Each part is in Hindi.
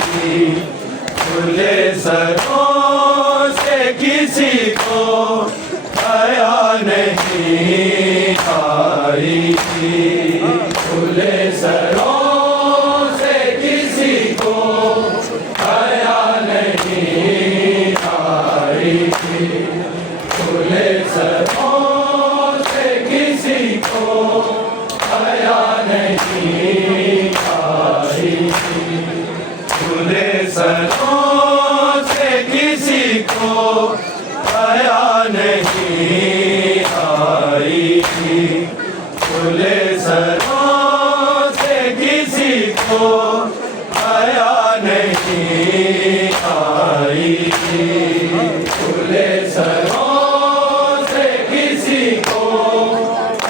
खुले सरों से किसी को हया नहीं आई। खुले सरों से किसी को हया नहीं आई। खुले सरों से किसी को हया नहीं आई। खुले सरों से किसी को हया नहीं आई। खुले सरों से किसी को हया नहीं आई। खुले सरों से किसी को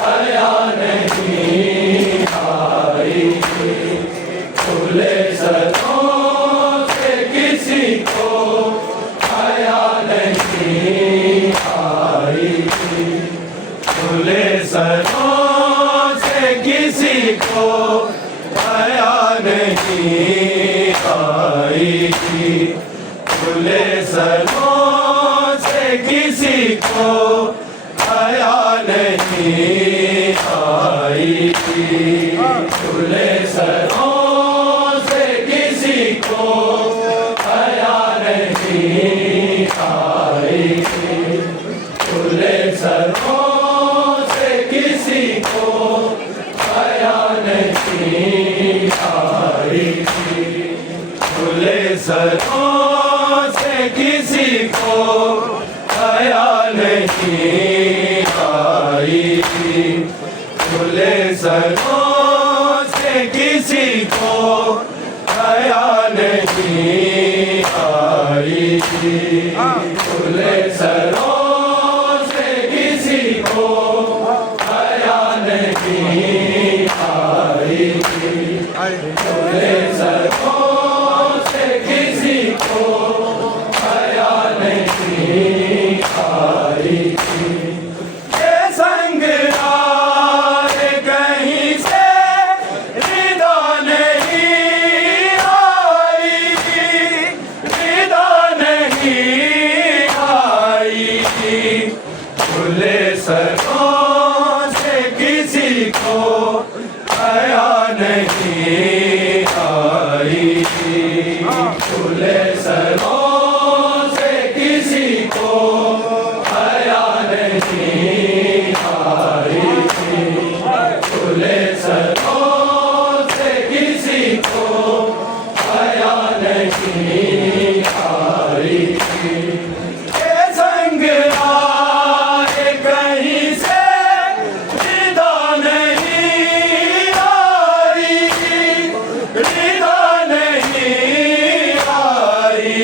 हया नहीं आई। खुले सरों से किसी को हया नहीं आई। खुले सरों से किसी को हया नहीं आई। खुले सरों से किसी को हया नहीं आई। खुले सरों से किसी को हया नहीं आई। खुले सरों से किसी को हया नहीं आई। खुले सरों से किसी को हया नहीं आई। खुले सरों से किसी को हया नहीं आई। खुले सरों से किसी को हया नहीं आई। खुले सरों से किसी को हया नहीं आई। ये संग आए कहीं से निदा नहीं आई। निदा नहीं आई। खुले सरों से किसी को हया नहीं आई। खुले सरों से किसी को हया नहीं आई। खुले सरों से किसी को हया नहीं आई। ये संग आए कहीं से निदा नहीं आई। निदा नहीं आई।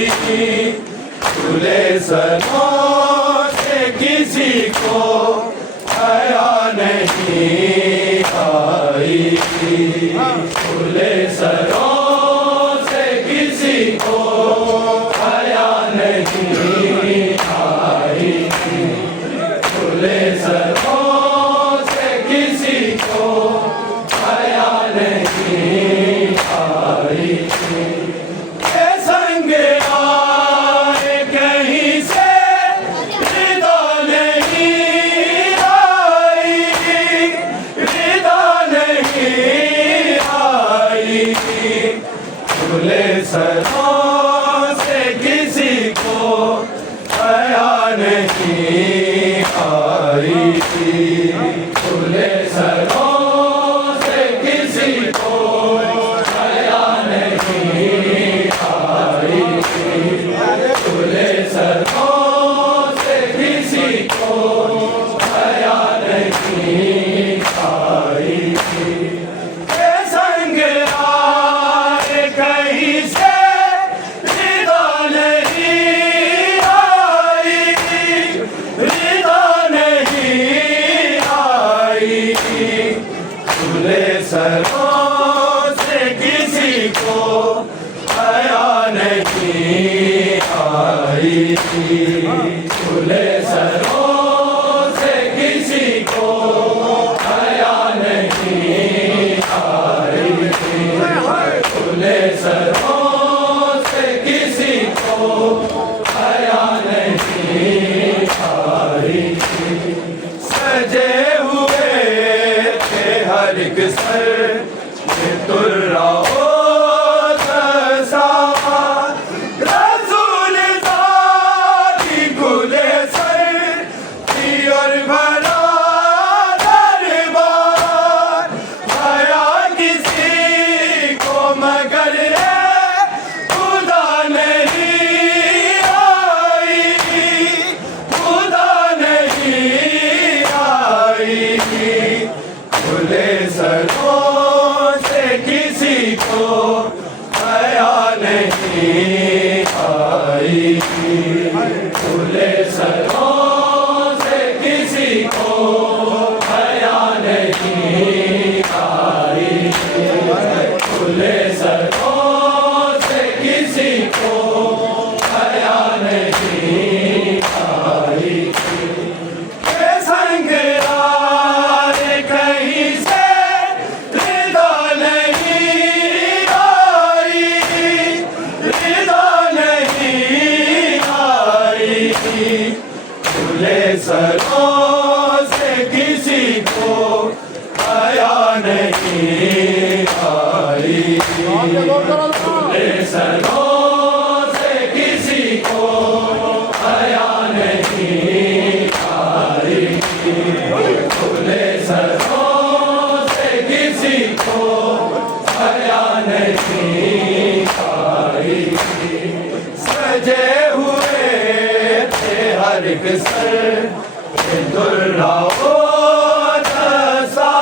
खुले सरों से किसी को हया नहीं आई। खुले सरों से किसी को हया नहीं आई। खुले सरों से किसी को हया नहीं आई। ये संग आए कहीं से निदा नहीं आई। निदा नहीं आई। खुले सरों से किसी को हया नहीं आई। खुले सरों से किसी को हया नहीं आई। खुले सरों से किसी को हया नहीं आई। ये संग आए कहीं से नहीं आई। खुले सरों से किसी को हया नहीं आई। खुले सरों से किसी को हया नहीं आई। ये संग यार कहीं से रिदा नहीं आई। रिदा नहीं आई। खुले सरों से किसी को हया नहीं आई। खुले सरों से किसी को हया नहीं आई। खुले सरों से किसी को हया नहीं आई। सजे हुए थे हर एक सर दुर्राओ दसा।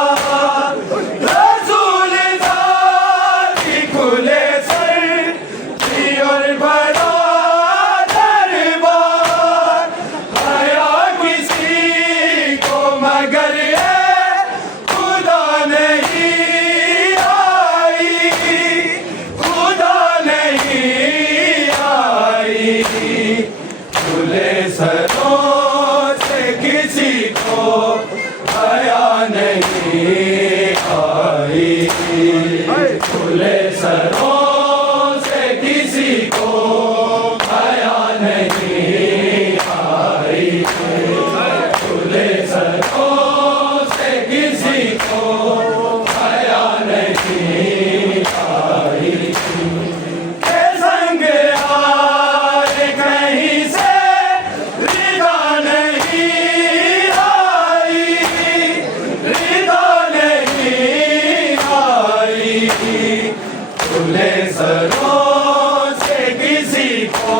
रसूल ज़ाती खुले सर थी और बड़ा दरबार। हया किसी को मगर ये खुदा नहीं आई। खुदा नहीं आई। खुले सरों से किसी को हया नहीं आई। खुले सरों से किसी को हया नहीं आई। खुले सरों से किसी को हया नहीं आई। ये संग यार कहीं से रिदा नहीं आई। रिदा नहीं आई। खुले सरों से किसी को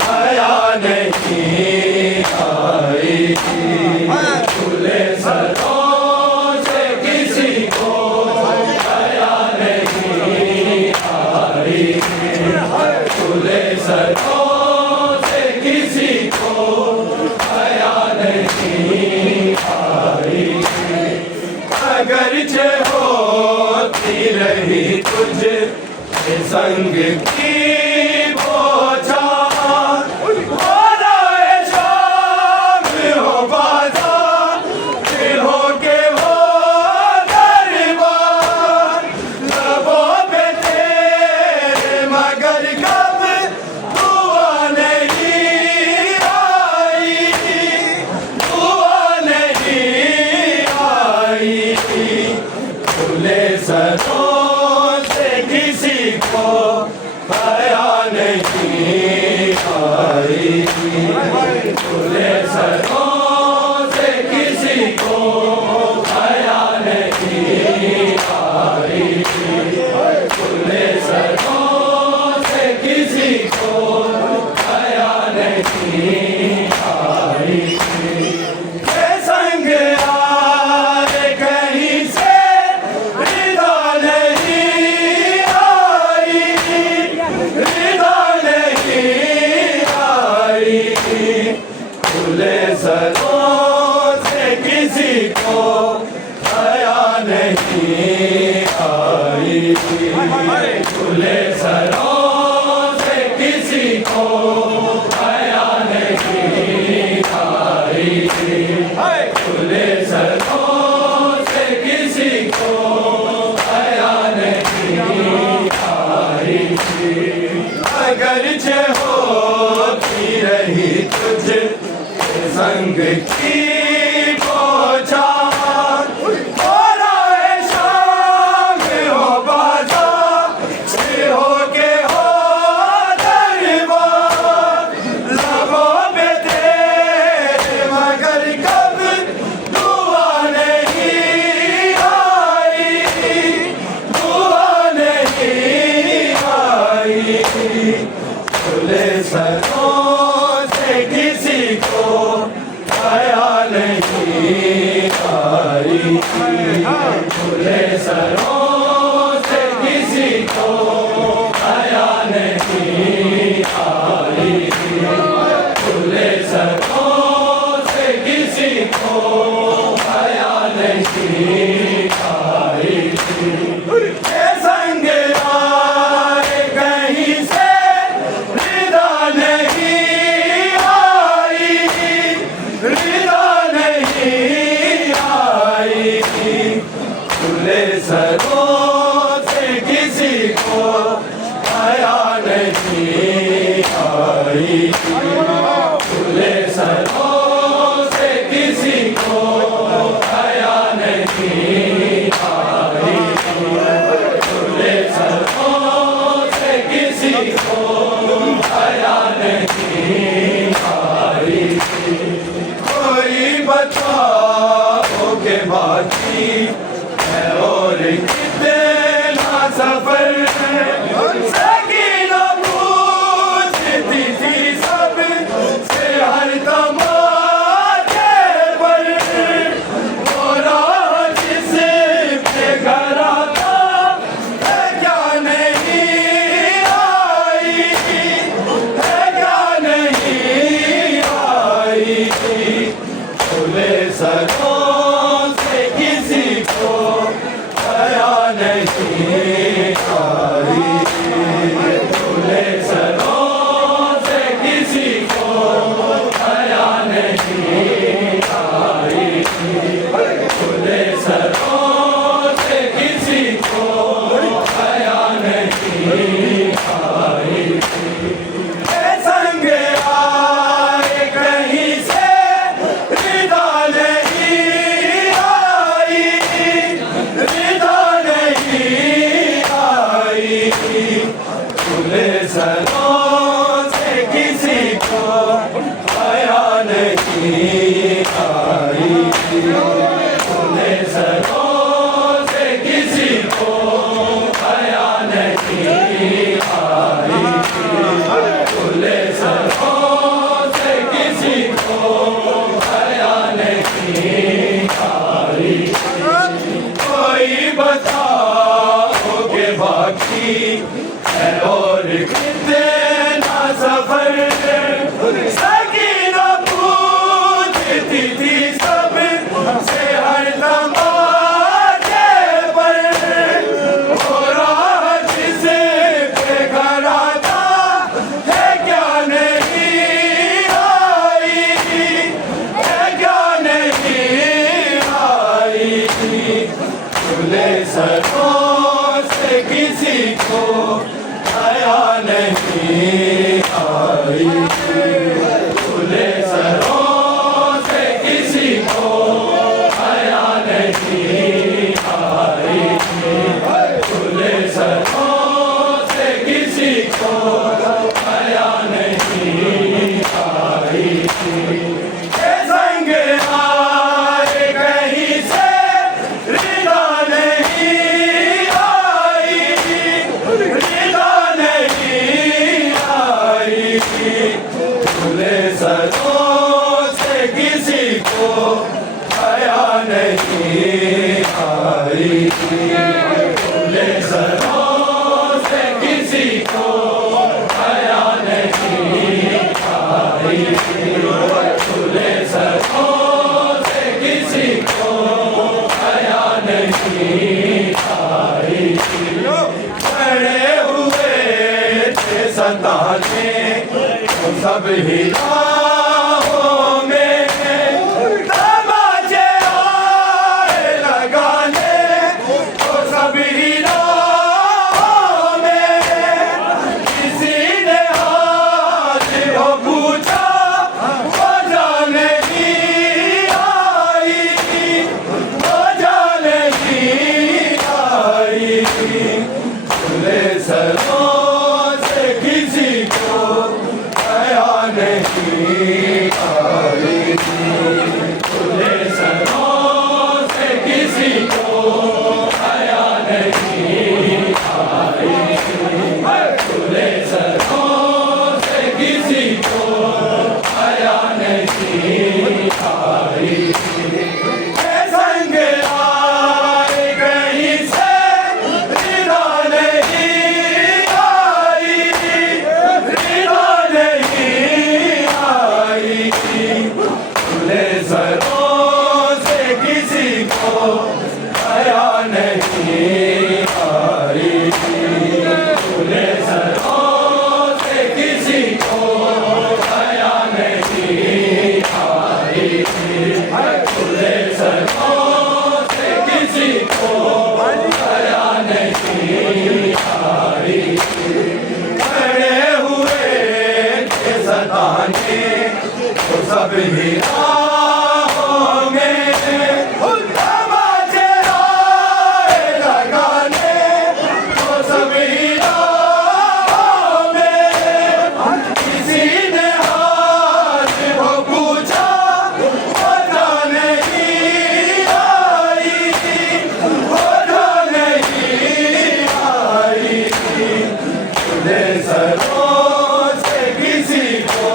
हया नहीं आई। खुले सरों से किसी को हया नहीं आई। खुले सरों से किसी को हया नहीं आई। अगरचे होती रही तुझ संग की बौछार। वादाए शाम हो बाजार फिर हो के हो दरबार। लबों पे तेरे मगर कब दुआ नहीं आई। दुआ नहीं आई। खुले सरों से किसी को हया नहीं आई। खुले सरों से किसी को हया नहीं आई। खुले सरों से किसी को हया नहीं आई। ये संग यार कहीं से रिदा नहीं आई। रिदा नहीं आई। खुले सरों से किसी को हया नहीं आई। खुले सरों से किसी को हया नहीं आई। खुले सरों से किसी को हया नहीं आई। अगरचे होती रही तुझ संग की बौछार। वादाए शाम हो बाजार फिर हो के हो दरबार। लबों पे तेरे मगर कब दुआ नहीं आई। दुआ नहीं आई। खुले सरों से किसी को हया नहीं आई। खुले सरों से किसी को हया नहीं हया नहीं आई। खुले सरों से किसी को हया नहीं आई। खुले सरों से किसी को हया नहीं आई। कोई बताओ के बाकी है और कितना सफर सकीना पूछती थी सब से हर तमाचे पर। वो रात जिसे पे घर आता है क्या नहीं आई, है क्या नहीं आई। खुले सरों से किसी को हया नहीं आई। खुले सरों से किसी को हया नहीं आई। खुले सरों से किसी को हया नहीं आई। संग आए कहीं से रिदा नहीं आई, रिदा नहीं आई। खुले सरों से किसी को हया नहीं आई। खुले सरों से किसी को हया नहीं आई। खुले सरों से किसी को हया नहीं आई। कोई बताओ के बाकी है और कितना सफर सकीना पूछती थी सब से हर तमाचे पर। वो रात जिसे पे घर आता है क्या नहीं आई, है क्या नहीं आई। खुले सरों से किसी को हया नहीं आई। खुले सरों से किसी को हया नहीं आई। खुले सरों से किसी को हया नहीं आई। संग आए कहीं से रिदा नहीं आई, रिदा नहीं आई। खुले सरों से किसी को हया नहीं आई। खुले सरों से किसी को हया नहीं आई। खुले सरों से किसी को हया नहीं आई। खड़े हुए थे सताने वो सब ही राहों में, तमाचे आए लगाने वो सब ही राहों में। किसी ने हाथ हो पूछा वजह नहीं आई, वजह नहीं आई। खुले सरों से किसी को हया नहीं अब ही राहों में तमाचे आए लगाने वो सभी राहों में किसी ने हाथ वो पूछा पता नहीं आई पता नहीं आई खुले सरों से किसी को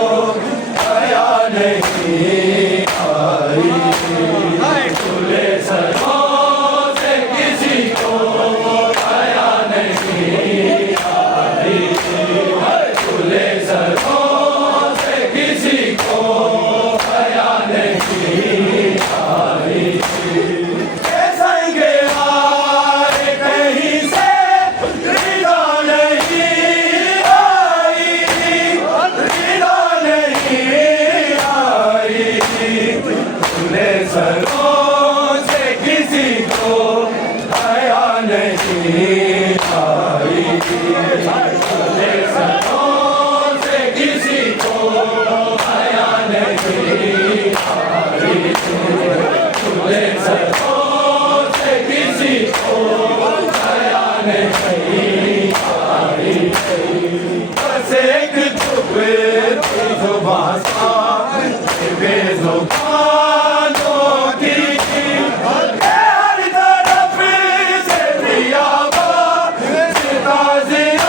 आया नहीं आई खुले सरों से किसी को आया नहीं आई खुले सरों से किसी को आया नहीं आई संगे आए कहीं से रिदा नहीं आई रिदा नहीं आई खुले सरों से किसी को आया नहीं आई खुले सरों से किसी को आया नहीं आई खुले सरों से किसी को आया नहीं आई बस एक चुप थी जुबां सा बेजुबानों की हर तरफ से दिया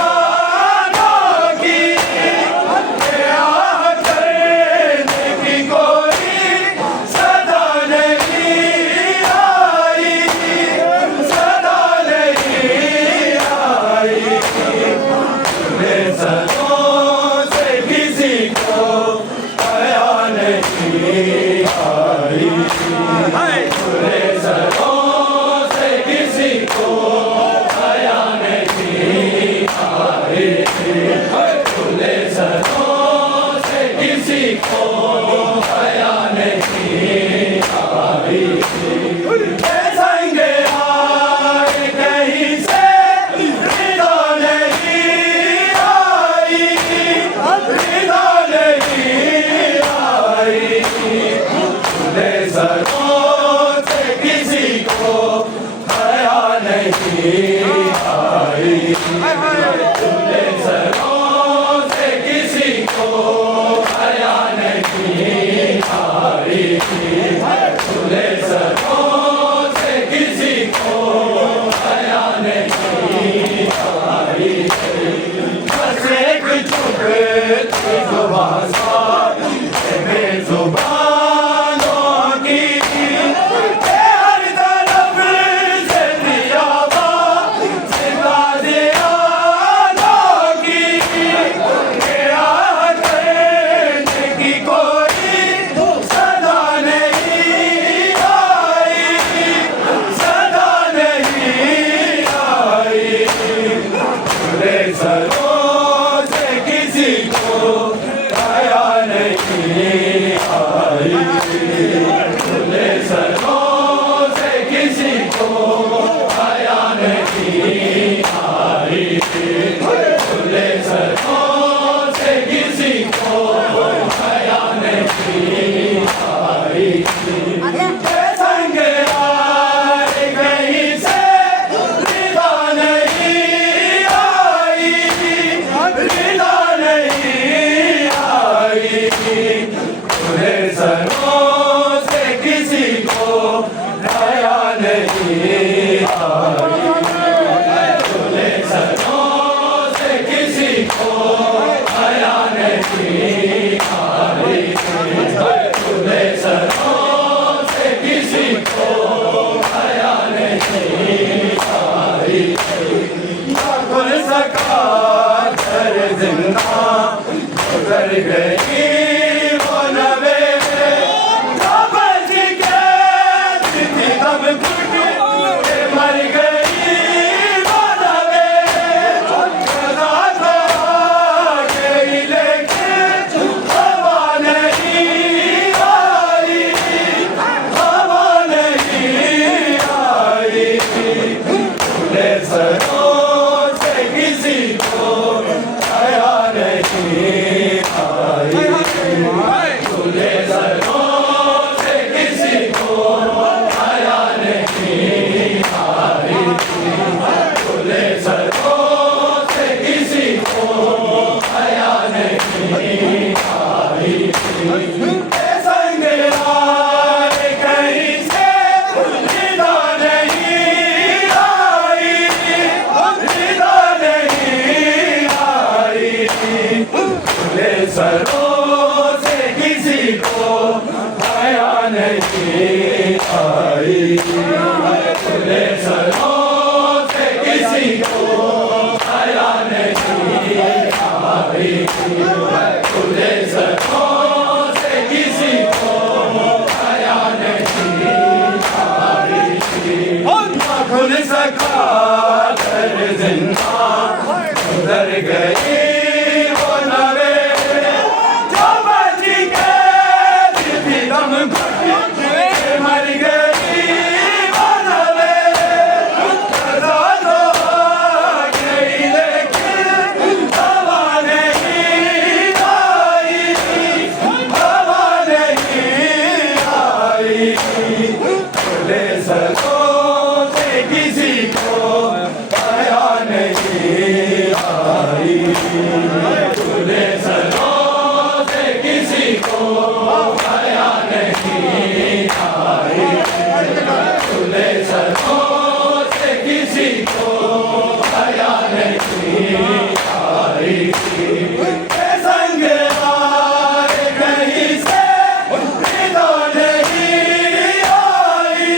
ताज़ियानों की आह करने की कोई सदा नहीं आई सदा नहीं आई सरों से किसी को आया नहीं आई खुले सरों से किसी को आया नहीं आई खुले सरों से किसी को आया नहीं आई संगे आए कहीं से रिदा नहीं आई रिदा नहीं आई खुले सरों से किसी को आया नहीं आई खुले सरों से किसी को आया नहीं आई खुले सरों से किसी को आया नहीं आई बस एक चुप थी जुबां सा बेजुबानों की हर तरफ से दिया ताज़ियानों की आह करने की कोई सदा नहीं आई सदा नहीं आई खुले सरों से किसी को आया नहीं आई खुले सरों से किसी को आया नहीं आई खुले सरों से किसी को आया नहीं आई संगे आए कहीं से रिदा नहीं आई रिदा नहीं आई खुले सरों से किसी को आया नहीं आई खुले सरों से किसी को आया नहीं आई खुले सरों से किसी को आया नहीं आई खुल सका कर जिंदा गुजर गई वो नवे तब जी के तब घुट के मर गई वो नवे खुदा को गई लेकिन हवा नहीं आई हवा नहीं आई खुले सरों से किसी को आया नहीं आई खुले सरों नहीं आई, संग आए कहीं से निदा नहीं आई, निदा नहीं आई, खुले सरों से किसी को हया नहीं आई, खुले सरों से किसी को हया नहीं आई, खुले सरों से किसी को हया नहीं आई, ना खुल सका दर जिंदा उधर गई वो नवेरे, जो बच गए दिल भी दम घुट के मर गई वो नवेरे, सजा तो आ गई लेकिन हवा नहीं आई, हवा नहीं आई, खुले सरों से किसी को हया नहीं आई, खुले सरों से किसी को हया नहीं आई, खुले सरों से किसी को हया नहीं आई, संग आए कहीं से निदा नहीं आई,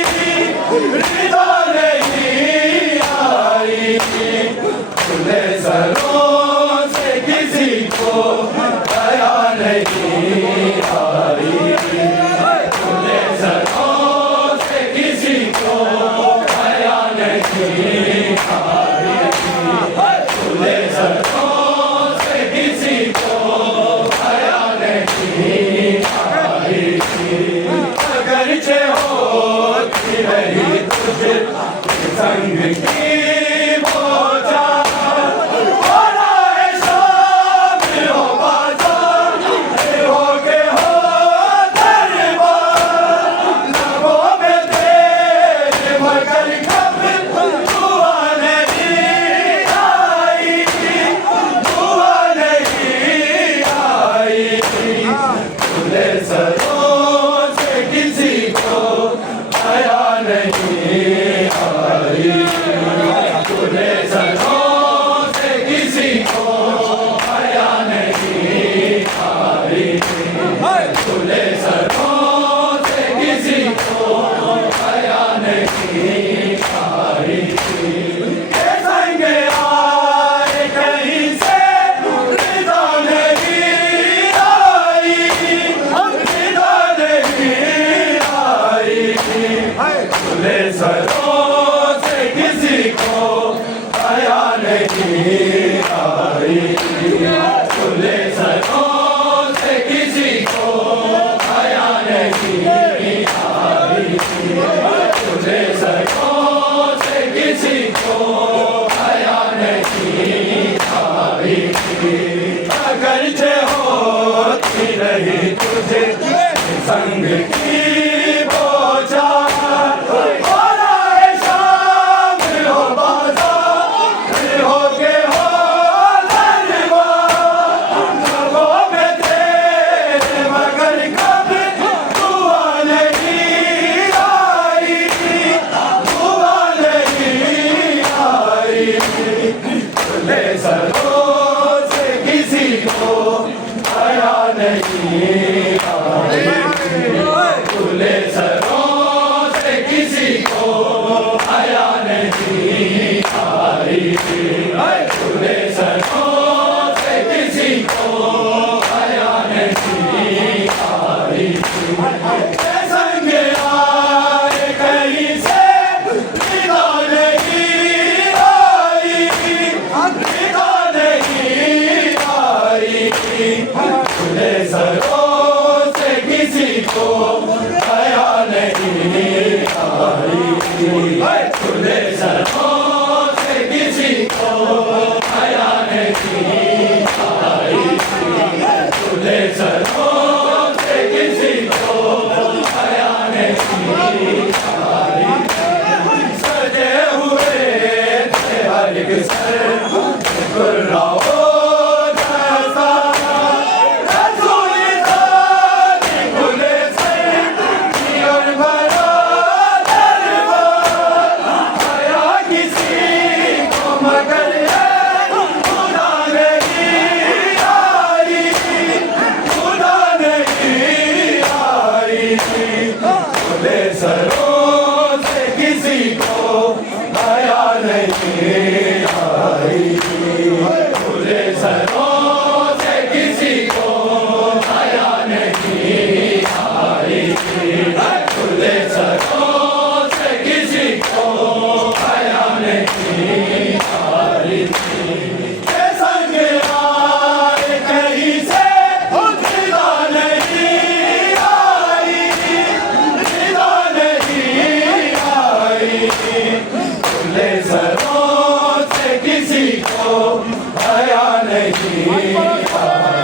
निदा नहीं आई, खुले सरों से किसी को हया नहीं आई, खुले सरों से किसी को हया नहीं आई, खुले सरों से किसी को हया नहीं आई, अगरचे होती रही तुझे संग की बोझा, और आए शामिल हो बाजार, हो के हो दरबार, लबों में तेरे मगर कब दुआ नहीं आई, दुआ नहीं आई, खुले सरों से किसी को हया नहीं आई, खुले सरों से किसी को हया नहीं आई, खुले सरों से किसी को हया नहीं आई, संग आए कहीं से निदा नहीं आई, निदा नहीं आई, खुले सरों से किसी को हया नहीं आई, खुले सरों से किसी को हया नहीं आई, खुले सरों से किसी को हया नहीं आई, अगरचे होती रही तुझे संग की बोझा, और आए शामिल हो बाजार, हो के हो दरबार, लबों में तेरे मगर कब दुआ नहीं आई, दुआ नहीं आई, खुले सरों से किसी को हया नहीं आई, खुले सरों से किसी को हया नहीं आई, खुले सरों से किसी को हया नहीं आई, संग आए कहीं से निदा नहीं आई, निदा नहीं आई, खुले सरों से किसी को हया नहीं आई, खुले सरों से किसी को हया नहीं आई, खुले सरों से किसी को हया नहीं आई, सजे हुए थे हर एक सर गुर्राओं जैसा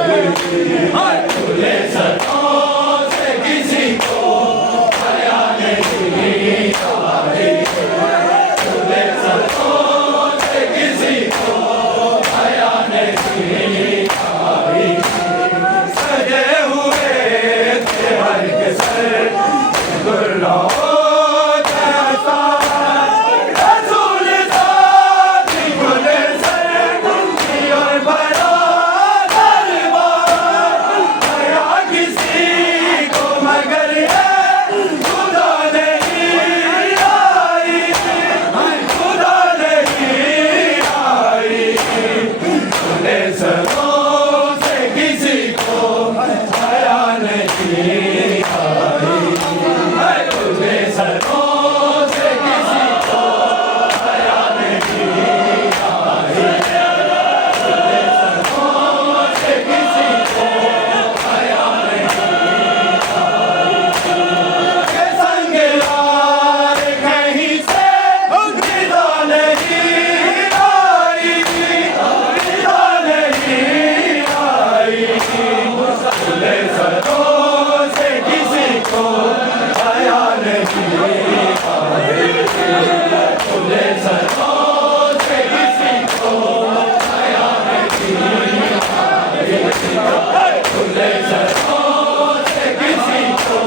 खुले सरों से किसी को हया नहीं आई। खुले सरों से किसी को हया नहीं आई। सजे हुए थे हर के सर गुर्राओं जैसा रसूल साथी खुले सर की और भरा दरबार। हया किसी को मगर ये खुदा नहीं आई। खुदा नहीं आई। खुले सरों से किसी को हया नहीं आई। खुले सरों से किसी को हया नहीं आई। खुले सरों से किसी को हया नहीं आई। के संग यार कहीं से विदा नहीं आई। विदा नहीं आई। खुले सरों से किसी को हया नहीं आई। खुले सरों से किसी को हया नहीं आई। खुले सरों से किसी को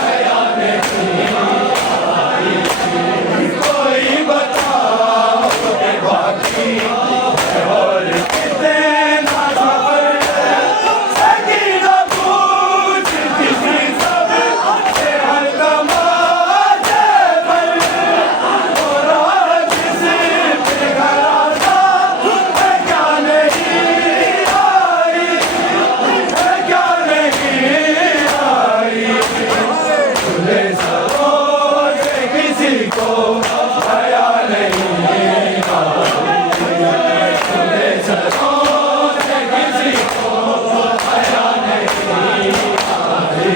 हया नहीं आई। कोई बताओ कि बाकी और कितना सफर है। सकीना पूछ किसी सब से हर तमाशे पर। और आज किसी पे घरा था है क्या नहीं आई। है क्या नहीं आई। खुले सरों से किसी को हया नहीं आई। खुले सरों से किसी को हया नहीं आई।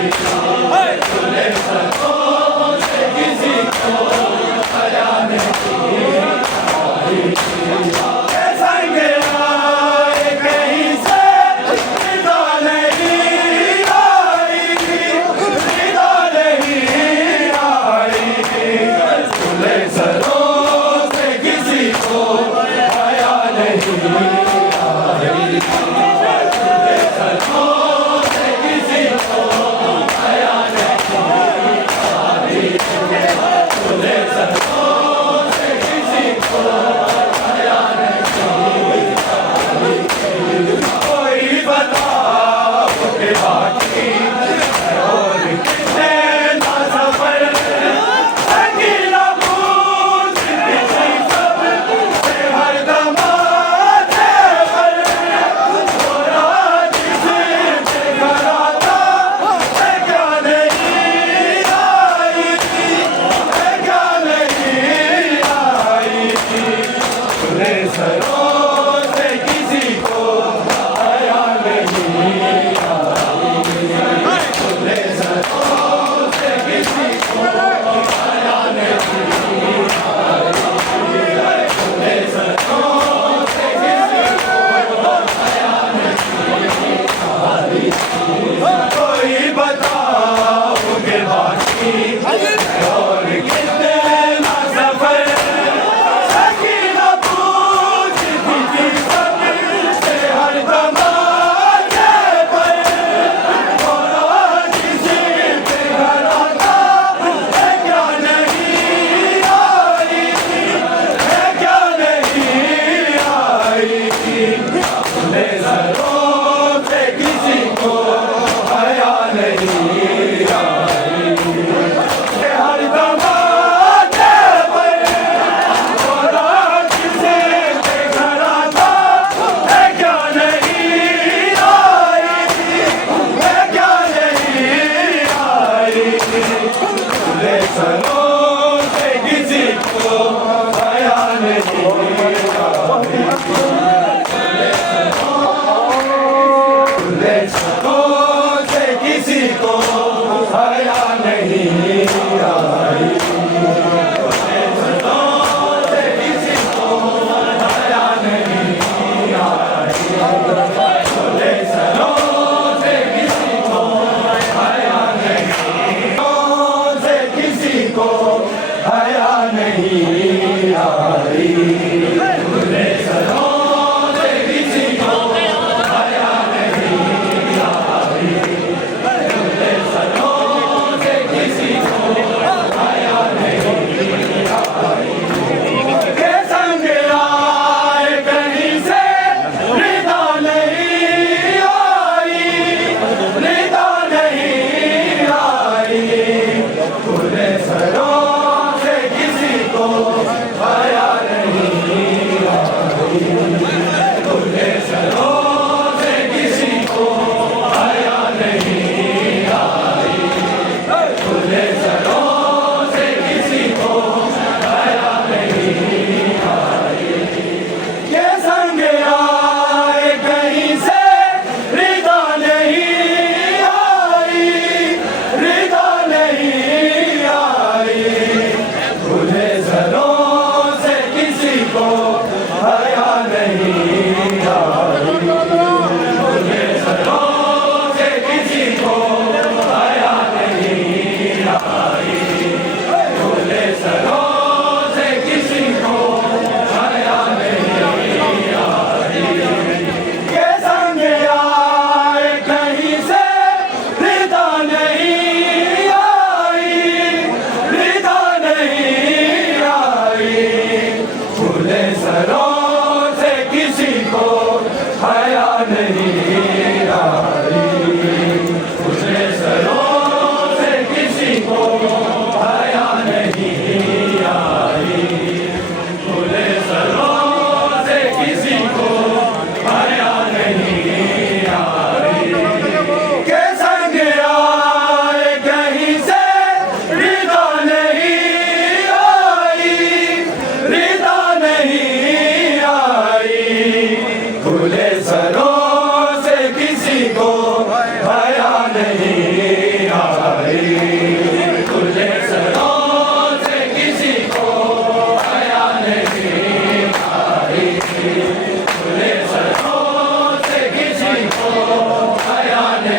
खुले सरों से किसी को हया नहीं आई। के संग आए कहीं से विदा नहीं आई। विदा नहीं आई। खुले सरों से किसी को हया नहीं आई। खुले सरों से किसी को हया नहीं आई। खुले सरों से किसी को हया नहीं आई। कोई बताओ कि बाकी और कितने ना सफर सकीना पूछ किसी सब से हर तमाशे पर। और आज किसी पे घरा था है क्या नहीं आई। है क्या नहीं आई। खुले सरों से किसी को हया नहीं आई। खुले सरों से किसी को हया नहीं आई। खुले सरों से किसी को हया नहीं आई। कोई बताओ कि बाकी और कितने ना सफर सकीना पूछ किसी सब से हर तमाशे पर। और आज किसी पे घरा था है क्या नहीं आई। है क्या नहीं आई। खुले सरों से किसी को हया नहीं आई। हर तमाशे पर। और आज किसी पे घरा था है क्या नहीं आई। है क्या नहीं आई। खुले सरों से किसी को हया नहीं आई। खुले सरों से किसी को हया नहीं आई। खुले सरों से किसी को हया नहीं आई। खुले सरों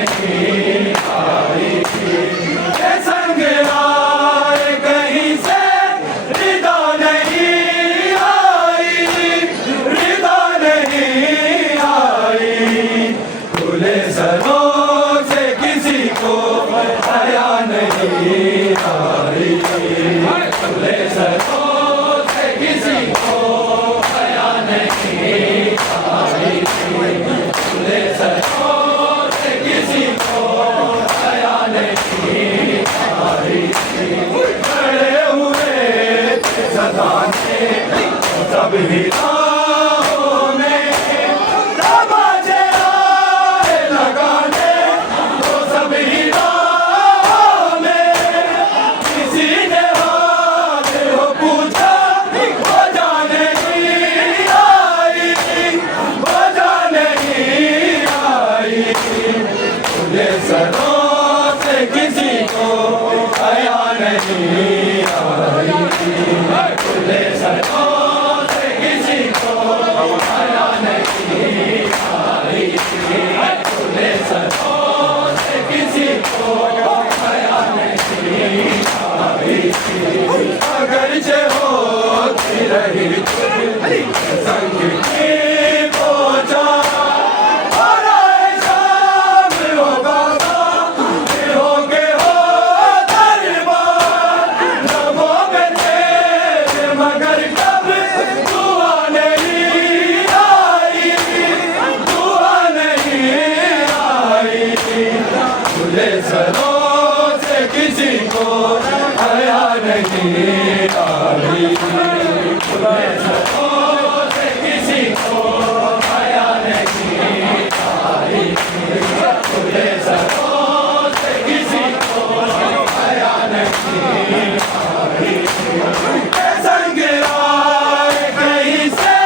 नहीं आई, ये संग आए कहीं से रिदा नहीं आई, रिदा नहीं आई, खुले सरों से किसी को हया नहीं आई, खुले सरों से किसी को हया नहीं आई, खुले सरों से किसी को हया नहीं आई, खड़े हुए थे सदाने सब हिलाओं में, तमाचे आए लगाने वो सब हिलाओं में, किसी ने हाथ हो पूछा वो जाने नहीं आई, वो जाने नहीं आई, खुले सरों से किसी को हया नहीं आई, खुले सरों से किसी को हया नहीं आई, खुले सरों से किसी को हया नहीं आई, अगरचे होती रही संग की पूजा, और आए शाम हो बाबा, होगे हो दरबार, नभोगे थे मगर कब दुआ नहीं आई, दुआ नहीं आई, खुले सरों से किसी को हया नहीं आई, खुले सरों से किसी को हया नहीं आई, खुले सरों से किसी को हया नहीं आई, संग आए कहीं से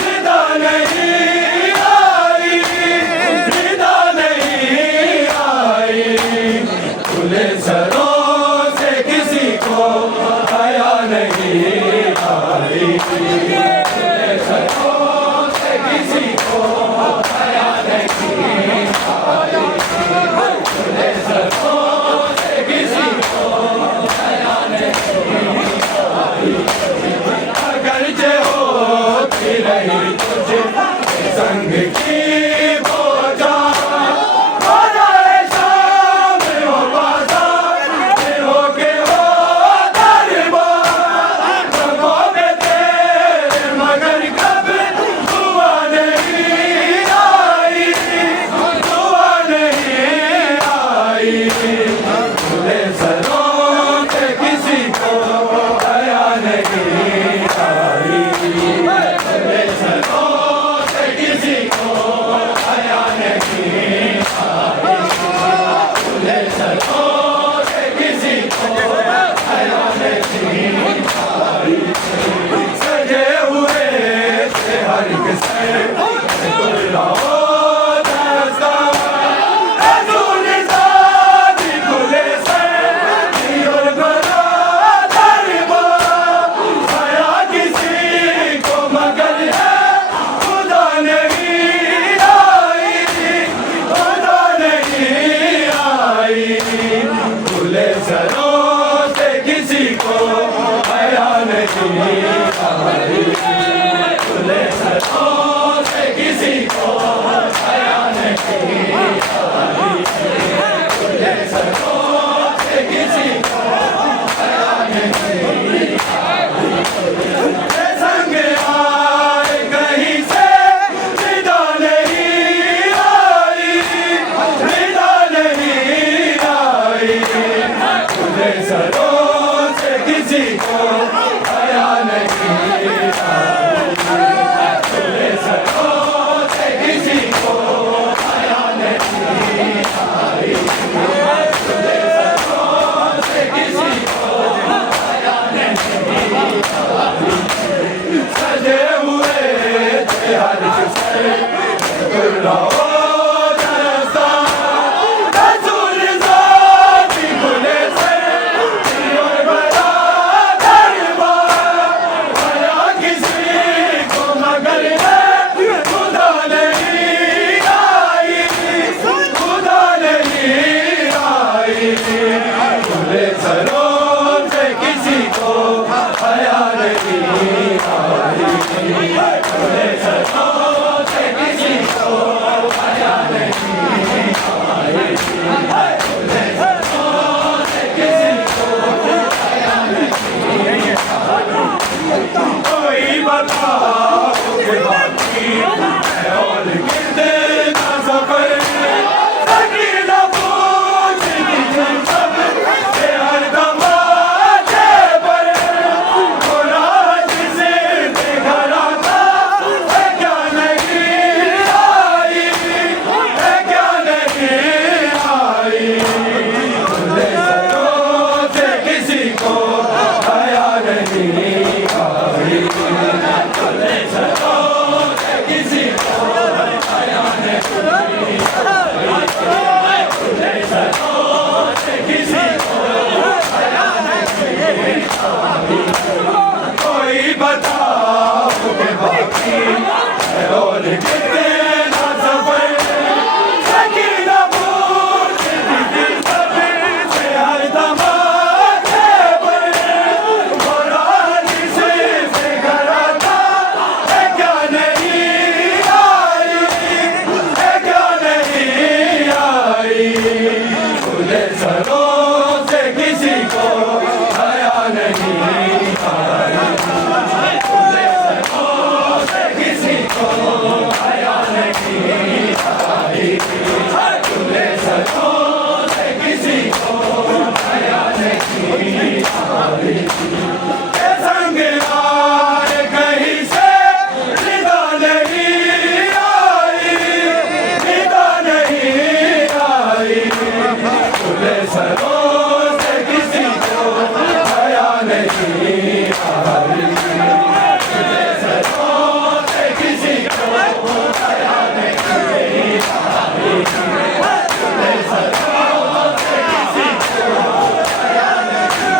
रिदा नहीं आई, रिदा नहीं आई, खुले सरों से किसी को हया नहीं आई। सरों से किसी को हया नहीं आई, सरों से किसी को हया नहीं आई, सरों से किसी को हया नहीं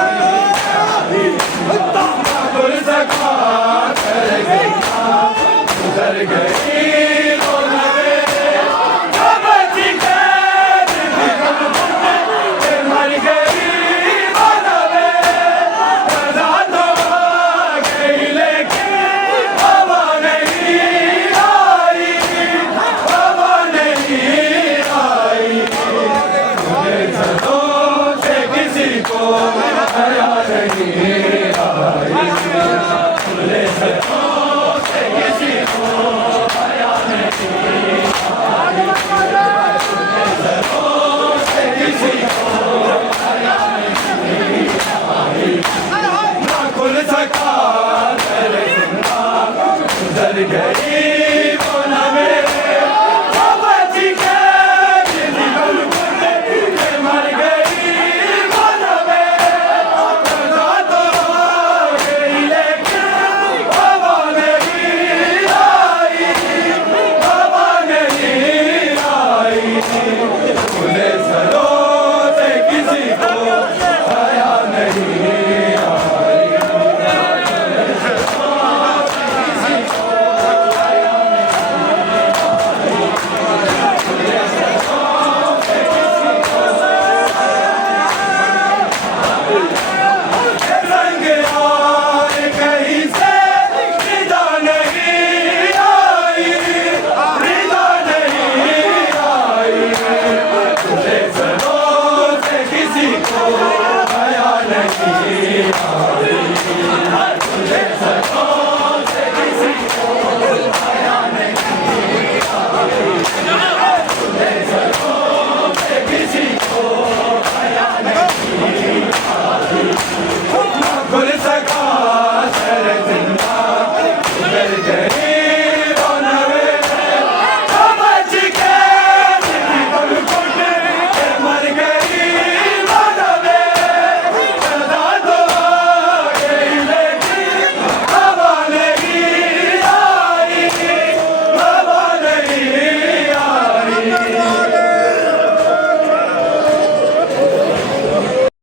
आई। गुलज़का कर गई उधर गई किसी को हया नहीं आई।